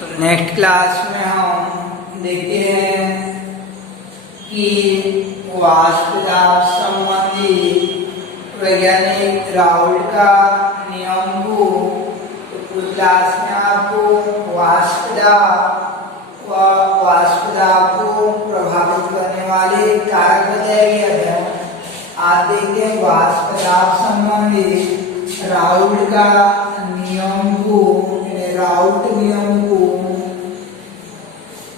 तो next class में हम देखते हैं कि वाष्प दाब संबंधी वैज्ञानिक राउल्ट का नियम को। तो पूरी क्लास में आपको वाष्प दाब को प्रभावित करने वाले कारक बताया गया है। आज देखते हैं वाष्प दाब संबंधी राउल्ट का नियम को, राउल्ट नियम को।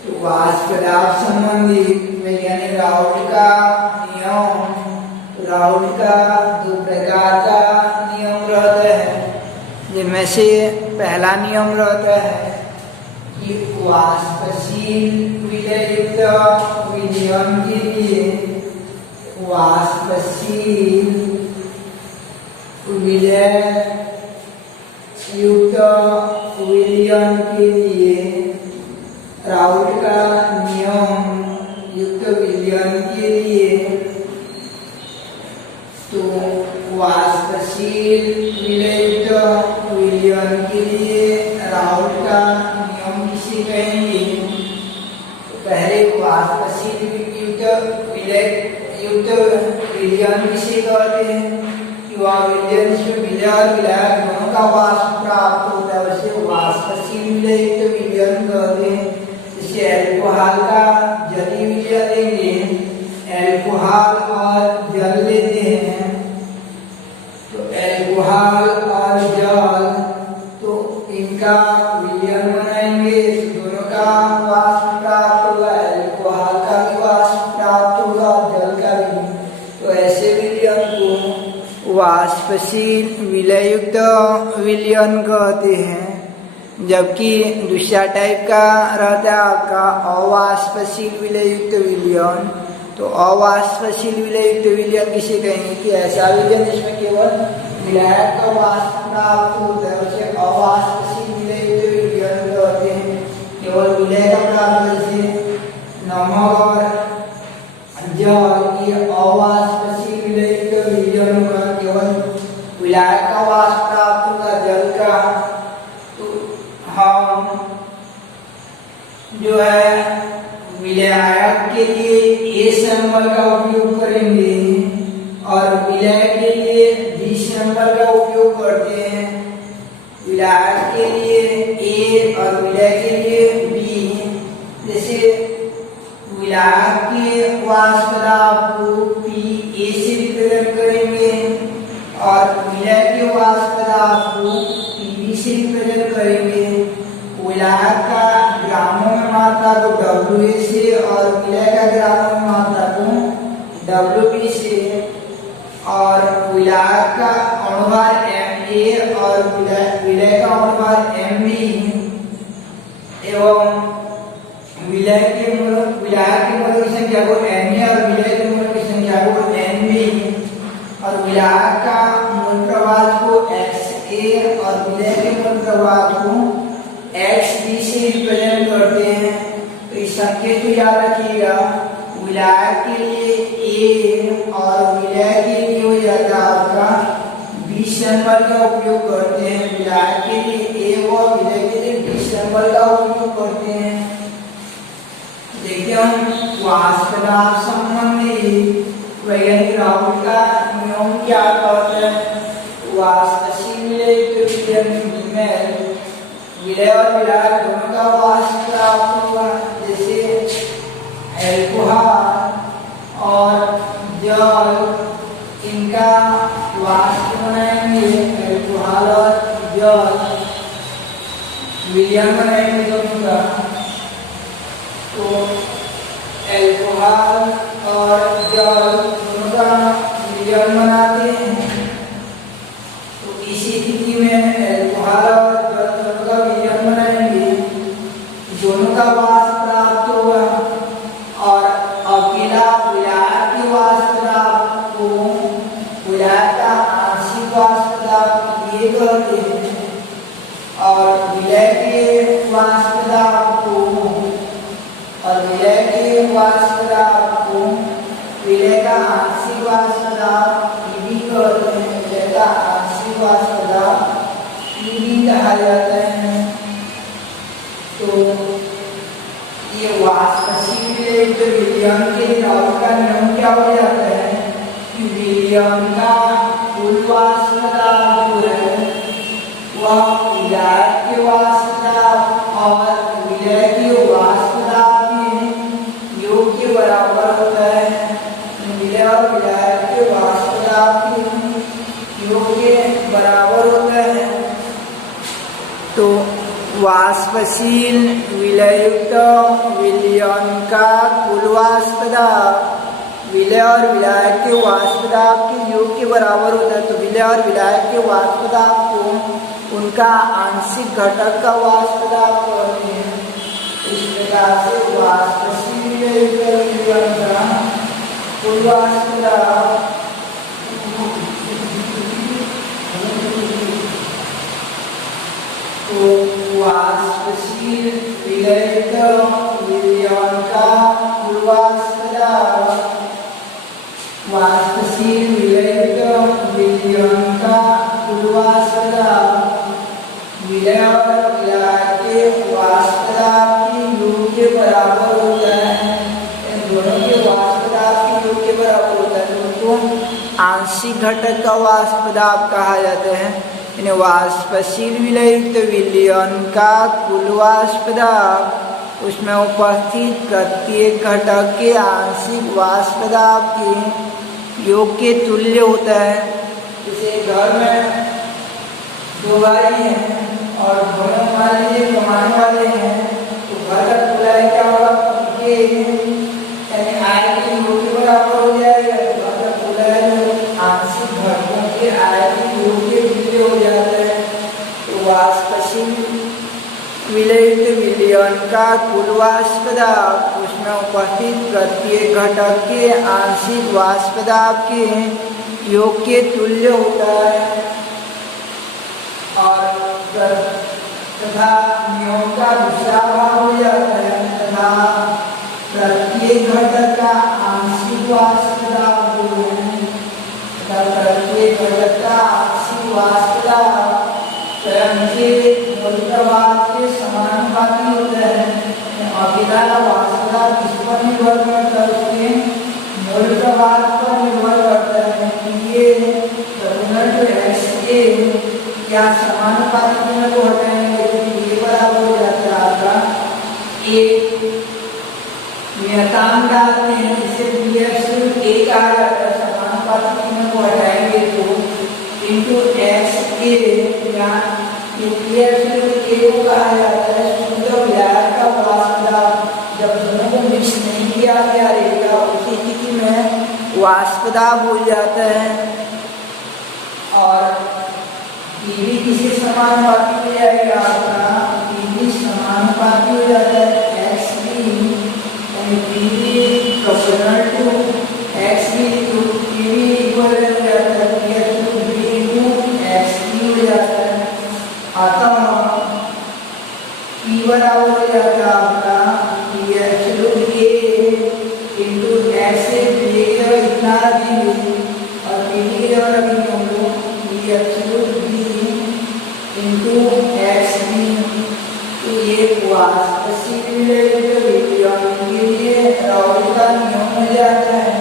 तो वाष्प दाब संबंधी वैज्ञानिक राउल्ट का नियम, राउल्ट का दो प्रकार का नियम रहता है, जिनमें से पहला नियम रहता है कि वाष्पशील विलययुक्त विलयन के लिए, वाष्पशील विलय युक्त विलयन के लिए राउल्ट का नियम युक्त विलयन के लिए। तो वाष्पशील विलययुक्त विलयन के लिए राउल्ट का नियम किसे कहेंगे? तो पहले वाष्पशील युक्त विलयन किसे कहते हैं? वह विलयन जिसमें विलय और विलायक दोनों का वाष्प प्राप्त होता है, वैसे वाष्पशील विलययुक्त विलयन कहते हैं। जैसे अल्कोहल का जलीय विलय लेंगे, अल्कोहल और जल लेते हैं, तो अल्कोहल और जल, तो इनका विलयन बनाएंगे, दोनों का वाष्प प्राप्त होगा, अल्कोहल का भी वाष्प प्राप्त होगा, जल का भी। तो ऐसे विलयन को वाष्पशील विलययुक्त विलयन कहते हैं। जबकि दूसरा टाइप का रहता है आपका अवाष्पशील विलययुक्त विलयन। तो अवाष्पशील विलययुक्त विलयन किसे कहेंगे? कि ऐसा विलयन जिसमें केवल विलायक का वाष्प प्राप्त होता है, उसे अवाष्पशील विलययुक्त विलयन कहते हैं। केवल विलय का प्राप्त, जैसे नमक और जल, ये अवाष्पशील विलययुक्त विलयन होगा, केवल विलायक का वाष्प प्राप्त होगा, जल का। तो हम जो है विलायक के लिए ए सिंबल का उपयोग करेंगे और विलय के लिए बी सिंबल का उपयोग करते हैं। विलायक के लिए ए और विलय के लिए बी। जैसे विलायक के वाष्प दाब को पी ए से रिप्रेजेंट करेंगे और विलय के वाष्प दाब को पीबी से रिप्रेजेंट करेंगे। विलायक का ग्रामों में मात्रा को डब्ल्यू ए से और विलय का ग्रामों में मात्रा को डब्ल्यू बी से, और विलायक का अणुभार एम ए और विलय का अणुभार एम बी, एवं विलायक के मोलों की संख्या को एन ए और विलय के मोलों की संख्या को एन बी, और विलायक का मूल प्रवाह को एक्स ए और विलय के मूल प्रवाह को एक्स बी से रिप्रेजेंट करते हैं। तो इस संकेत को याद रखिएगा। विलायक के लिए ए और विलय के लिए हो जाता है आपका बी सिंबल का उपयोग करते हैं। विलायक के लिए ए और विलय के लिए बी सिंबल का उपयोग करते हैं। देखिए हम वाष्प दाब संबंधी वैज्ञानिक राउल्ट का नियम क्या कहता है? वाष्पशील विलययुक्त विलयन में विलय और विलायक दोनों का वाष्प प्राप्त होगा। जैसे अल्कोहल और जल, इनका वाष्प बनाएंगे, अल्कोहल और जल विलयन बनाएंगे दोनों का। तो अल्कोहल और जल दोनों का विलयन बनाते हैं। तो इसी स्थिति में अल्कोहल और जल दोनों का विलयन बनाएंगे, दोनों का वाष्प प्राप्त होगा। और अकेला विलायक के वाष्प दाब को विलायक का आंशिक वाष्प दाब ये कहते हैं, और विलय के वाष्प दाब को विलय का आंशिक वाष्प दाब Eb कहते हैं। विलय का आंशिक वाष्प दाब Eb कहा जाता है। तो विलययुक्त विलयन के लिए राउल का नियम क्या हो जाता है कि विलयन का कुल वाष्प दाब जो है वह विलायक के वाष्प दाब और विलय के वाष्प दाब के योग के बराबर होता है। विलय और विलायक के वाष्प दाब के योग के बराबर होता है। तो वाष्पशील विलययुक्त विलयन का कुल वाष्प दाब विलय और विलायक के वाष्प दाब के योग के बराबर होता है। तो विलय और विलायक के वाष्प दाब को उनका आंशिक घटक का वाष्प दाब कहते हैं। इस प्रकार से वाष्पशील विलययुक्त विलयन का कुल वाष्प दाब तो वाष्पशील विलययुक्त विलयन का कुल वाष्प दाब वाष्पशील विलययुक्त विलयन का कुल वाष्प दाब विलय और विलायक के वाष्प दाब के योग के बराबर होता है। इन दोनों के वाष्प दाब के योग के बराबर होता है। तो उनको आंशिक घटक का वाष्प दाब कहा जाता है। इन्हें वाष्पशील विलययुक्त विलयन का कुल वाष्प दाब उसमें उपस्थित प्रत्येक घटक के आंशिक वाष्प दाब के योग के तुल्य होता है। जैसे घर में दो भाई हैं और दोनों मान लीजिए कमाने वाले हैं, तो घर का तुल्य क्या होगा, उनके यानी आय के योग के बराबर हो जाएगा। तो घर का तुल्य आंशिक घटकों के आय के योग के तुल्य हो जाता है। तो वाष्पशील विलययुक्त विलयन का कुल वाष्प दाब उसमें उपस्थित प्रत्येक घटक के आंशिक वाष्प दाब के योग के तुल्य होता है। और तथा नियम का दूसरा भाग हो जाता है तथा प्रत्येक घटक का आंशिक वाष्प दाब जो है तथा प्रत्येक घटक का आंशिक वाष्प दाब स्वयं के मूल प्रभाव के समानुपाती होता है। अकेला वाष्प दाब किस पर निर्भर करता है, उसके मूल प्रभाव पर निर्भर करता है कि ये क्या समानुपाती में को हटाएंगे तो ये बराबर हो जाता है आपका एक नियतांक डालते हैं जिसे BF a कहा जाता है। समानुपाती में को हटाएंगे तो इंटू x a या BF a को कहा जाता है शुद्ध विलायक का वाष्प दाब। जब दोनों को मिक्स नहीं किया गया रहेगा उसी स्थिति में वाष्प दाब हो जाता है। और पीवी किसी समानुपाती हो जाएगा आपका पीवी समानुपाती हो जाता है XB यानी पीवी प्रोपोर्शनल टू XB तो पीवी इक्वल हो जाता है PF टू B इनटू XB हो जाता है। अतः P बराबर हो जाता है आपका PF टू A इनटू ऐसे दिए इतना भी और पीवी की जगह रखेंगे हम लोग PF टू इंटू XB। तो ये वाष्पशील विलययुक्त विलयन के लिए राउल का नियम हो जाता है।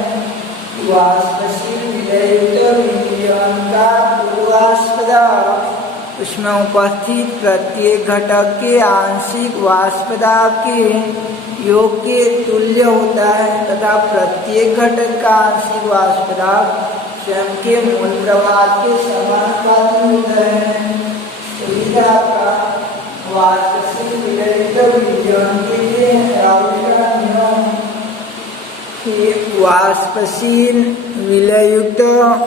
वाष्पशील विलययुक्त विलयन का कुल वाष्प दाब उसमें उपस्थित प्रत्येक घटक के आंशिक वाष्प दाब के योग के तुल्य होता है तथा प्रत्येक घटक का आंशिक वाष्प दाब स्वयं के मूल प्रभाव के समानुपाती होता है। वाष्पशील विलययुक्त विलयन के लिए राउल का नियम वाष्पशील विलययुक्त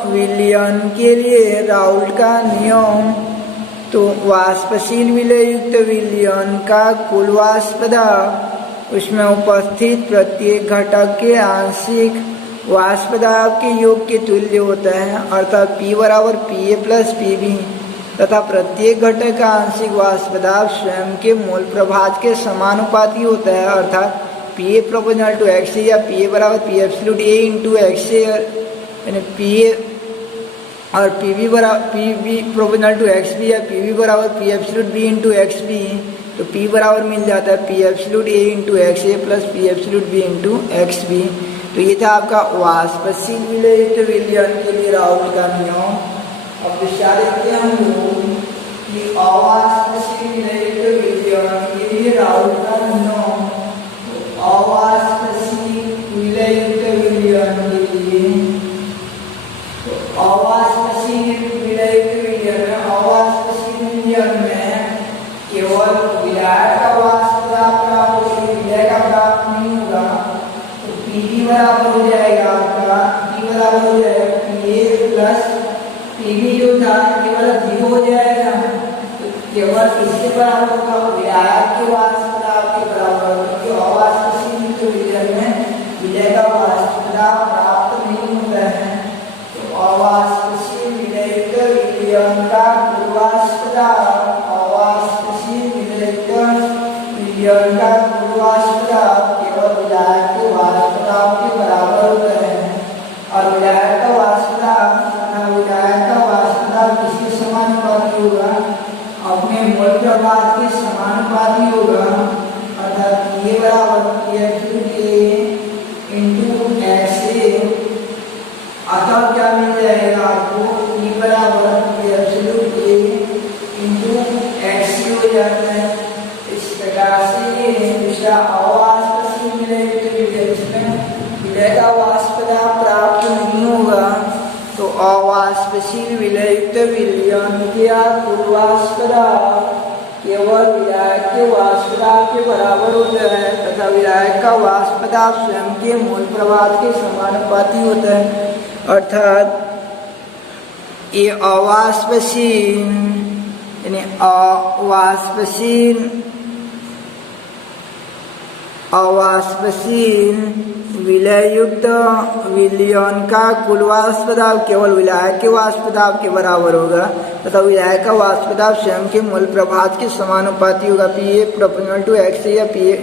विलयन के लिए राउल का नियम। तो वाष्पशील विलययुक्त विलयन का कुल वाष्प दाब उसमें उपस्थित प्रत्येक घटक के आंशिक वाष्प दाब के योग के तुल्य होता है अर्थात P बराबर PA प्लस PB तथा प्रत्येक घटक का आंशिक वाष्प दाब स्वयं के मूल प्रभाज के समानुपाती होता है अर्थात PA प्रोपोर्शनल टू XA या PA बराबर P absolute A into XA यानी PA और P B proportional to X B है, पी बी बराबर P absolute B into X B, तो पी बराबर मिल जाता है P absolute A into X A plus P absolute B into X B. तो ये था आपका वाष्पशील विलयित विलयन के लिए राउल्ट का नियम। अब विचार देखते हैं हम लोग कि अवाष्पशील विलयित विलयन के लिए राउल्ट का नियम, अवाष्पशील विलयित विलयन के लिए, अवाष्पशील विलयित विलयन में, अवाष्पशील विलयन में केवल विलायक का वाष्प प्राप्त होगा, विलय का प्राप्त नहीं होगा। तो पी बराबर हो जाएगा आपका, पी बराबर हो जाएगा P A plus P B जो था केवल 0 हो जाएगा, तो केवल इसके बराबर होगा विलायक के वाष्प के बराबर, क्योंकि अवाष्पशील विलयन में विलय का वाष्प प्राप्त नहीं होता है। अवाष्पशील विलयित विलयन का कुल वाष्प दाब, अवाष्पशील विलयित विलयन का कुल वाष्प दाब केवल विलायक के वाष्प दाब के बराबर होता है। और विलायक का वाष्प दाब किसके समानुपाती होगा? अपने मोल प्रभाव के समानुपाती होगा, अर्थात ये बराबर P absolute A into X ए। अतः क्या मिल जाएगा आपको? E बराबर P absolute A into x हो जाता है। इस प्रकार से ये दूसरा अवाष्पशील विलयित विलयन जिसमें विलय का वाष्प दाब प्राप्त नहीं होगा, तो अवाष्पशील विलयित विलयन का कुल वाष्प दाब केवल विलायक के वाष्प दाब के बराबर होता है तथा विलायक का वाष्प दाब स्वयं के मूल प्रभाव के समानुपाती होता है। अर्थात ये अवाष्पशील यानी अवाष्पशील विलययुक्त विलयन का कुल वाष्प दाब केवल विलायक के वाष्प दाब के बराबर होगा तथा विलायक का वाष्प दाब स्वयं के मूल प्रभाव के समानुपाती होगा। P A proportional to X या पी ए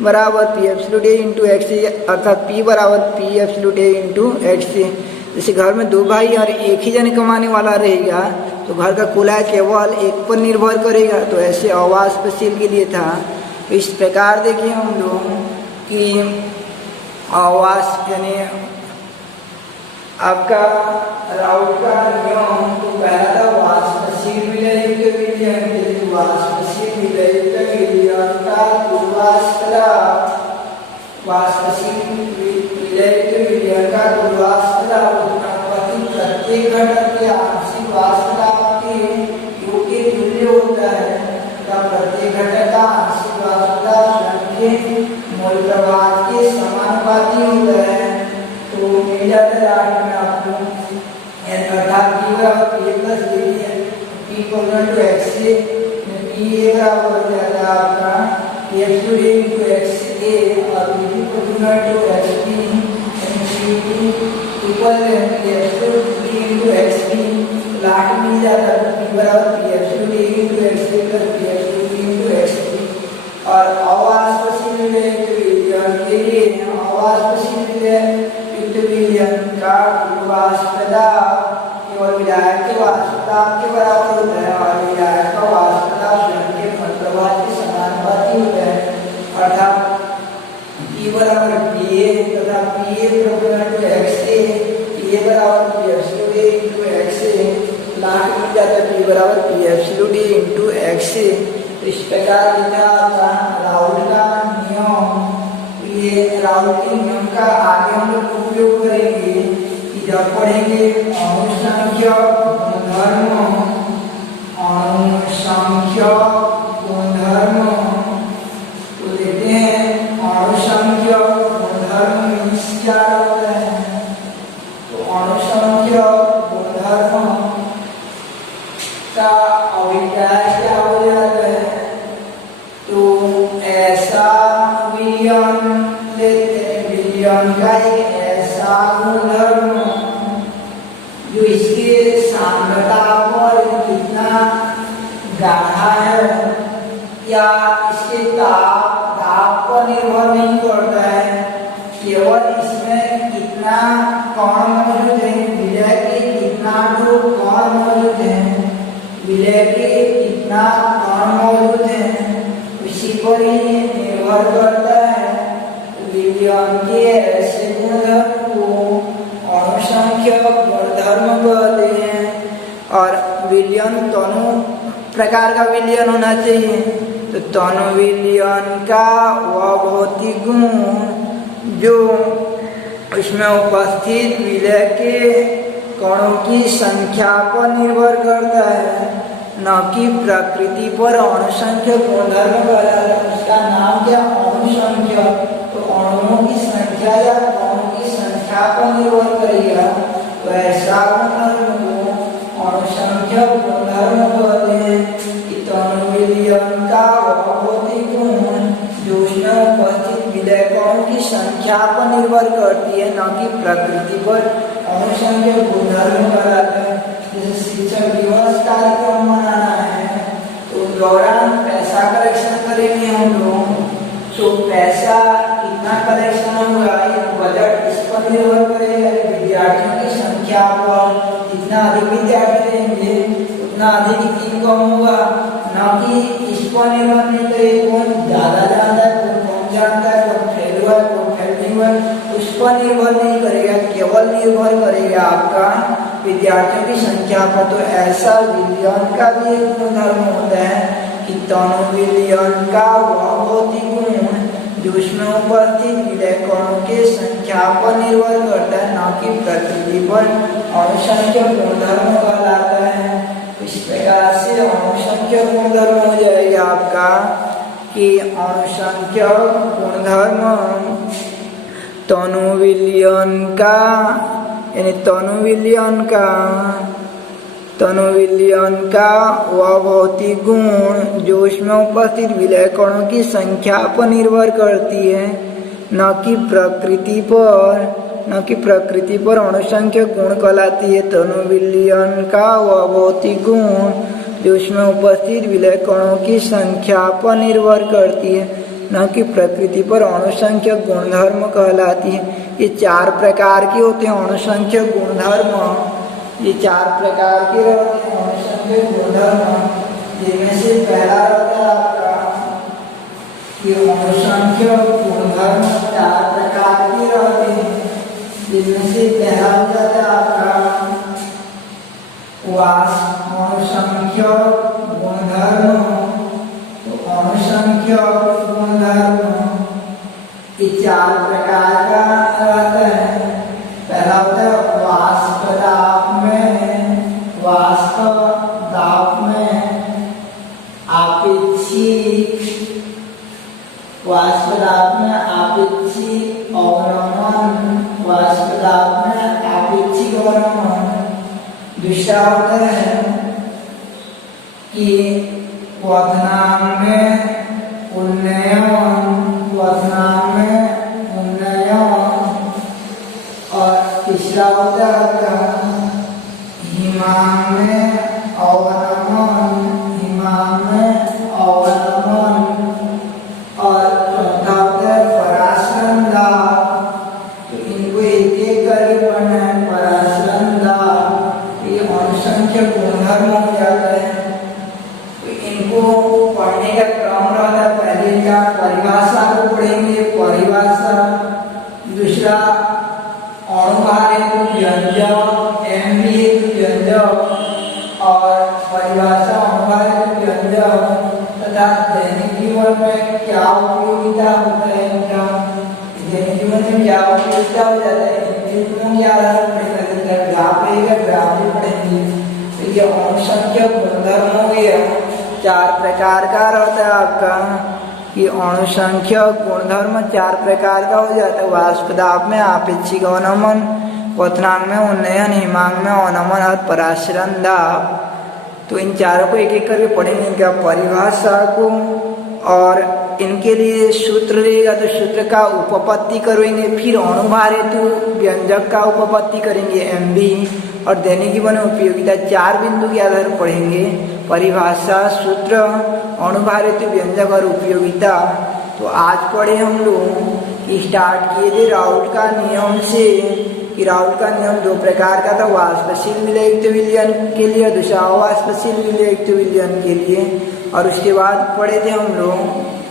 बराबर P absolute A into X A, अर्थात पी बराबर P absolute A into X A. जैसे घर में 2 भाई और एक ही जन कमाने वाला रहेगा तो घर का कुल आय केवल एक पर निर्भर करेगा, तो ऐसे अवाष्पशील के लिए था। तो इस प्रकार देखिए हम लोग कि अवाष्प यानी आपका राउल्ट का नियम तो पहला था वाष्पशील विलयित विलयन, वाष्पशील विलयित विलयन का कुल वाष्प दाब, वाष्पशील विलयित विलयन का कुल वाष्प दाब प्रत्येक घटक के आंशिक वाष्प दाब के योग के तुल्य होता है तथा प्रत्येक घटक का आंशिक वाष्प दाब स्वयं के मूल प्रभाव के समानुपाती होता है। तो मिल जाता है आठ में आपको अर्थात पी बराबर P plus P equal to X A, P A बराबर हो जाता है आपका P absolute A into X A और P equal to X B equal P absolute B into X B. Last मिल जाता है पी बराबर P absolute A into X A plus P absolute B into X B. और अवाष्पशील विलयित विलयन के लिए अवाष्पशील विलयित विलयन का कुल वाष्प दाब केवल विलायक के वाष्प दाब के बराबर होता है और विलायक का वाष्प दाब स्वयं के मूल प्रभाव के समानुपाती होता है। अर्थात P बराबर पी ए तथा P A proportional to X A, P A बराबर P absolute A into X A, last मिल जाता है पी बराबर P absolute A into X A. इस प्रकार राउल्ट का नियम, ये राउल्ट के नियम का आगे हम लोग उपयोग करेंगे कि जब पढ़ेंगे अणुसंख्यक गुणधर्म। तो देखते हैं अणुसंख्यक गुणधर्म मीन्स क्या होता है। तो अणुसंख्यक गुणधर्म का अभिप्राय क्या हो जाता है? तो ऐसा विलयन का एक ऐसा गुणधर्म जो इसके सांद्रता पर कितना गाढ़ा है या इसके दाब पर निर्भर नहीं करता है, केवल इसमें कितना कण मौजूद है, विलय के कितना जो निर्भर करता है। विलयन के ऐसे गुणधर्म को अणुसंख्यक गुणधर्म कहते हैं। और विलयन दोनों प्रकार का विलयन होना चाहिए। तो तनु विलयन का वह भौतिक गुण जो उसमें उपस्थित विलय के कणों की संख्या पर निर्भर करता है, न कि प्रकृति पर। अणुसंख्यक गुणधर्म कहलाता है। उसका नाम क्या? अणुसंख्यक। तो अणुओं की संख्या या कणों की संख्या पर निर्भर करेगा। तो ऐसा गुणधर्म को अणुसंख्यक गुणधर्म कहते हैं। कि तनु विलयन का वह भौतिक गुण जो उसमें उपस्थित विलय कणों की संख्या पर निर्भर करती है, न कि प्रकृति पर। अणुसंख्यक गुणधर्म कहलाता है। जैसे शिक्षक दिवस कार्यक्रम मनाना है तो दौरान पैसा कलेक्शन करेंगे हम लोग। तो पैसा कितना कलेक्शन होगा, ये बजट इस पर निर्भर करेगा। विद्यार्थियों की संख्या पर, जितना अधिक विद्यार्थी रहेंगे उतना अधिक इनकम होगा, न कि इस पर निर्भर नहीं करेगा कौन ज्यादा जानता है, कौन कम जानता है, कौन फेल हुआ, कौन फेल नहीं हुआ। उस पर निर्भर नहीं करेगा, केवल निर्भर करेगा आपका विद्यार्थियों की संख्या पर। तो ऐसा विलयन का भी एक गुणधर्म होता है कि तनु विलयन का वह भौतिक गुण जो उसमें उपस्थित विलय कणों के संख्या पर निर्भर करता है, न कि प्रकृति पर। अणुसंख्यक गुणधर्म कहलाता है। इस प्रकार से अणुसंख्यक गुणधर्म हो जाएगा आपका कि अणुसंख्यक गुणधर्म तनु विलयन का, यानी तनु विलयन का वह भौतिक गुण जो उसमें उपस्थित विलय कणों की संख्या पर निर्भर करती है, न कि प्रकृति पर। अणुसंख्यक गुण कहलाती है तनु विलयन का वह भौतिक गुण जो उसमें उपस्थित विलय कणों की संख्या पर निर्भर करती है, न कि प्रकृति पर। अणुसंख्यक गुणधर्म कहलाती है। ये 4 प्रकार के होते हैं अणुसंख्यक गुणधर्म। ये 4 प्रकार के रहते हैं अणुसंख्यक गुणधर्म, जिनमें से पहला रहता है आपका कि अणुसंख्यक गुणधर्म 4 प्रकार के रहते हैं, जिनमें से पहला हो जाता है आपका अणुसंख्यक गुणधर्म। तो अणुसंख्यक गुणधर्म ये 4 प्रकार का रहता है। पहला होता है वाष्प दाब में आपेक्षिक अवनमन। दूसरा होता है कि क्वथनांक में उन्नयन। और तीसरा होता है हिमांक में अवनमन। और चौथा होता है पराशरण दाब। तो इनको एक एक करके पढ़ना है। पराशरण दाब ये अणुसंख्यक गुणधर्म हो जाता है। तो इनको पढ़ने का क्रम रहता है। पहले क्या परिभाषा को पढ़ेंगे, परिभाषा। दूसरा अणुभार व्यंजक, एमबी व्यंजक और परिभाषा अणुभार व्यंजक तथा दैनिक जीवन में क्या उपयोगिता होता है इनका। दैनिक जीवन में क्या उपयोगिता हो जाता है, ग्राफ भी पढ़ेंगे। तो ये अणुसंख्यक गुणधर्म हो गया। 4 प्रकार का रहता है आपका कि अणुसंख्यक गुणधर्म 4 प्रकार का हो जाता है। वाष्प दाब में आपेक्षिक अवनमन, क्वथनांक में उन्नयन, हिमांक में अवनमन और पराशरण दाब। तो इन चारों को एक एक करके पढ़ेंगे, इनका परिभाषा को। और इनके लिए सूत्र रहेगा तो सूत्र का उपपत्ति करेंगे। फिर अणुभार हेतु व्यंजक का उपपत्ति करेंगे, एमबी। और दैनिक जीवन में उपयोगिता 4 बिंदु के आधार पर पढ़ेंगे। परिभाषा, सूत्र, अणुभार हेतु व्यंजक और उपयोगिता। तो आज पढ़े हम लोग स्टार्ट किए थे राउल्ट का नियम से। कि राउल्ट का नियम 2 प्रकार का था, वाष्पशील विलययुक्त विलयन के लिए, दूसरा अवाष्पशील विलययुक्त विलयन के लिए। और उसके बाद पढ़े थे हम लोग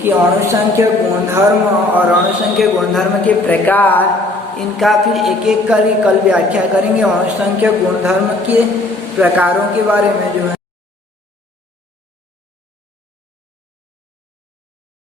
कि अणुसंख्य गुणधर्म और अणुसंख्य गुणधर्म के प्रकार, इनका फिर एक एक कर कल व्याख्या करेंगे। अणुसंख्य गुणधर्म के प्रकारों के बारे में जो है